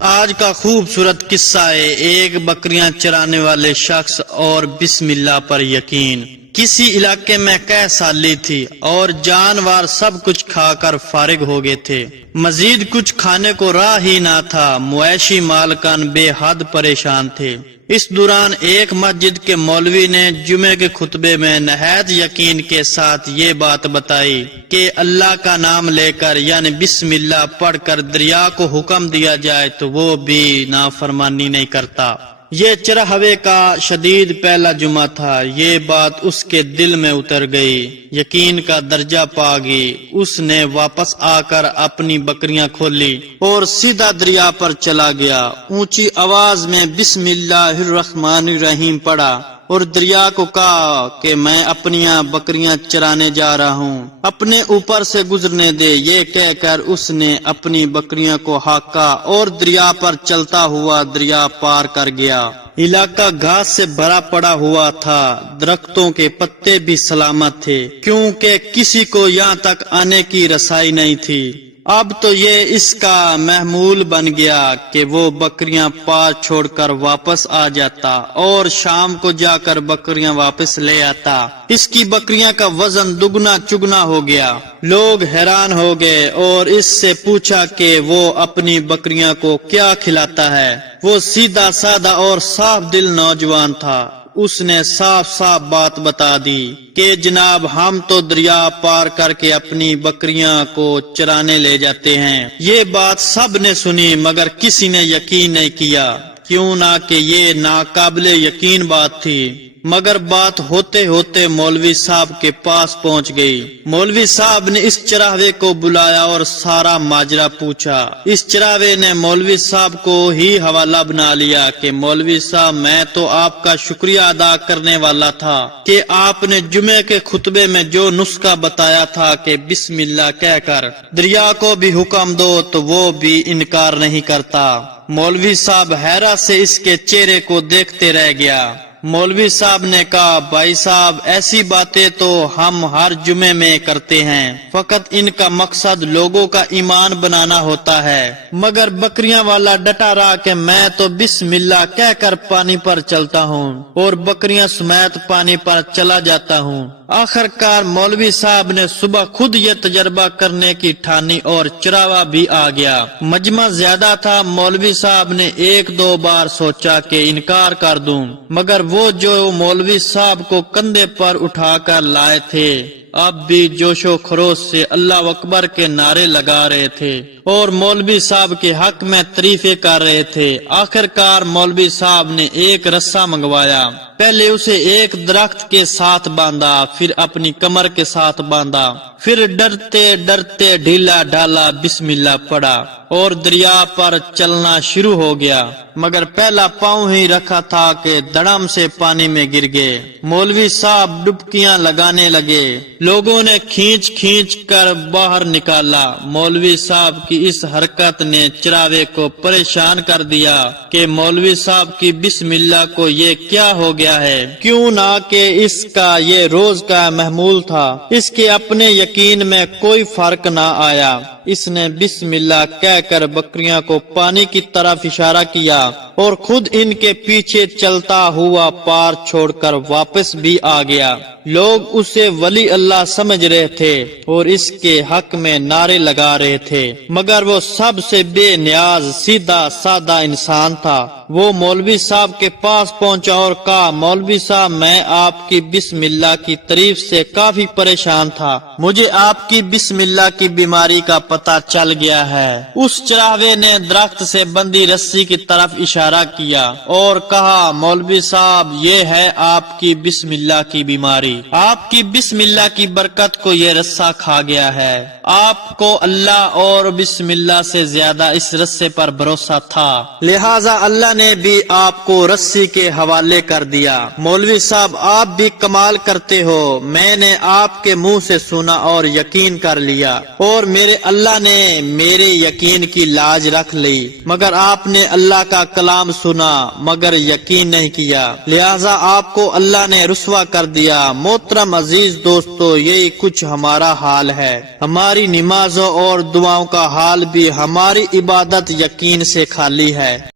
آج کا خوبصورت قصہ ہے ایک بکریاں چرانے والے شخص اور بسم اللہ پر یقین۔ کسی علاقے میں قحط سالی تھی اور جانور سب کچھ کھا کر فارغ ہو گئے تھے، مزید کچھ کھانے کو راہ ہی نہ تھا۔ مویشی مالکان بے حد پریشان تھے۔ اس دوران ایک مسجد کے مولوی نے جمعے کے خطبے میں نہایت یقین کے ساتھ یہ بات بتائی کہ اللہ کا نام لے کر یعنی بسم اللہ پڑھ کر دریا کو حکم دیا جائے تو وہ بھی نافرمانی نہیں کرتا۔ یہ چرہوے کا شدید پہلا جمعہ تھا۔ یہ بات اس کے دل میں اتر گئی، یقین کا درجہ پا گئی۔ اس نے واپس آ کر اپنی بکریاں کھولی اور سیدھا دریا پر چلا گیا۔ اونچی آواز میں بسم اللہ الرحمن الرحیم پڑھا اور دریا کو کہا کہ میں اپنی بکریاں چرانے جا رہا ہوں، اپنے اوپر سے گزرنے دے۔ یہ کہہ کر اس نے اپنی بکریاں کو ہانکا اور دریا پر چلتا ہوا دریا پار کر گیا۔ علاقہ گھاس سے بھرا پڑا ہوا تھا، درختوں کے پتے بھی سلامت تھے کیونکہ کسی کو یہاں تک آنے کی رسائی نہیں تھی۔ اب تو یہ اس کا محمول بن گیا کہ وہ بکریاں پار چھوڑ کر واپس آ جاتا اور شام کو جا کر بکریاں واپس لے آتا۔ اس کی بکریاں کا وزن دگنا چگنا ہو گیا۔ لوگ حیران ہو گئے اور اس سے پوچھا کہ وہ اپنی بکریاں کو کیا کھلاتا ہے۔ وہ سیدھا سادہ اور صاف دل نوجوان تھا۔ اس نے صاف صاف بات بتا دی کہ جناب ہم تو دریا پار کر کے اپنی بکریاں کو چرانے لے جاتے ہیں۔ یہ بات سب نے سنی مگر کسی نے یقین نہیں کیا، کیوں نہ کہ یہ ناقابل یقین بات تھی۔ مگر بات ہوتے ہوتے مولوی صاحب کے پاس پہنچ گئی۔ مولوی صاحب نے اس چراہوے کو بلایا اور سارا ماجرا پوچھا۔ اس چراہوے نے مولوی صاحب کو ہی حوالہ بنا لیا کہ مولوی صاحب میں تو آپ کا شکریہ ادا کرنے والا تھا کہ آپ نے جمعے کے خطبے میں جو نسخہ بتایا تھا کہ بسم اللہ کہہ کر دریا کو بھی حکم دو تو وہ بھی انکار نہیں کرتا۔ مولوی صاحب حیرت سے اس کے چہرے کو دیکھتے رہ گیا۔ مولوی صاحب نے کہا بھائی صاحب ایسی باتیں تو ہم ہر جمعے میں کرتے ہیں، فقط ان کا مقصد لوگوں کا ایمان بنانا ہوتا ہے۔ مگر بکریاں والا ڈٹا رہا کہ میں تو بسم اللہ کہہ کر پانی پر چلتا ہوں اور بکریاں سمیت پانی پر چلا جاتا ہوں۔ آخر کار مولوی صاحب نے صبح خود یہ تجربہ کرنے کی ٹھانی اور چراوا بھی آ گیا۔ مجمع زیادہ تھا، مولوی صاحب نے ایک دو بار سوچا کہ انکار کر دوں، مگر وہ جو مولوی صاحب کو کندھے پر اٹھا کر لائے تھے اب بھی جوش و خروش سے اللہ اکبر کے نعرے لگا رہے تھے اور مولوی صاحب کے حق میں تعریفیں کر رہے تھے۔ آخر کار مولوی صاحب نے ایک رسا منگوایا، پہلے اسے ایک درخت کے ساتھ باندھا، پھر اپنی کمر کے ساتھ باندھا، پھر ڈرتے ڈرتے ڈھیلا ڈھالا بسم اللہ پڑا اور دریا پر چلنا شروع ہو گیا۔ مگر پہلا پاؤں ہی رکھا تھا کہ دڑم سے پانی میں گر گئے۔ مولوی صاحب ڈبکیاں لگانے لگے، لوگوں نے کھینچ کھینچ کر باہر نکالا۔ مولوی صاحب کی اس حرکت نے چراوے کو پریشان کر دیا کہ مولوی صاحب کی بسم اللہ کو یہ کیا ہو گیا ہے، کیوں نہ کہ اس کا یہ روز کا محمول تھا۔ اس کے اپنے یقین میں کوئی فرق نہ آیا۔ اس نے بسم اللہ کہہ کر بکریاں کو پانی کی طرف اشارہ کیا اور خود ان کے پیچھے چلتا ہوا پار چھوڑ کر واپس بھی آ گیا۔ لوگ اسے ولی اللہ سمجھ رہے تھے اور اس کے حق میں نعرے لگا رہے تھے، مگر وہ سب سے بے نیاز سیدھا سادہ انسان تھا۔ وہ مولوی صاحب کے پاس پہنچا اور کہا مولوی صاحب میں آپ کی بسم اللہ کی تعریف سے کافی پریشان تھا، مجھے آپ کی بسم اللہ کی بیماری کا پتہ چل گیا ہے۔ اس چراہوے نے درخت سے بندھی رسی کی طرف اشارہ کیا اور کہا مولوی صاحب یہ ہے آپ کی بسم اللہ کی بیماری، آپ کی بسم اللہ کی برکت کو یہ رسہ کھا گیا ہے۔ آپ کو اللہ اور بسم اللہ سے زیادہ اس رسے پر بھروسہ تھا، لہٰذا اللہ نے بھی آپ کو رسی کے حوالے کر دیا۔ مولوی صاحب آپ بھی کمال کرتے ہو، میں نے آپ کے منہ سے سنا اور یقین کر لیا اور میرے اللہ نے میرے یقین کی لاج رکھ لی، مگر آپ نے اللہ کا کلام سنا مگر یقین نہیں کیا، لہٰذا آپ کو اللہ نے رسوا کر دیا۔ محترم عزیز دوستو، یہی کچھ ہمارا حال ہے۔ ہماری نمازوں اور دعاؤں کا حال بھی ہماری عبادت یقین سے خالی ہے۔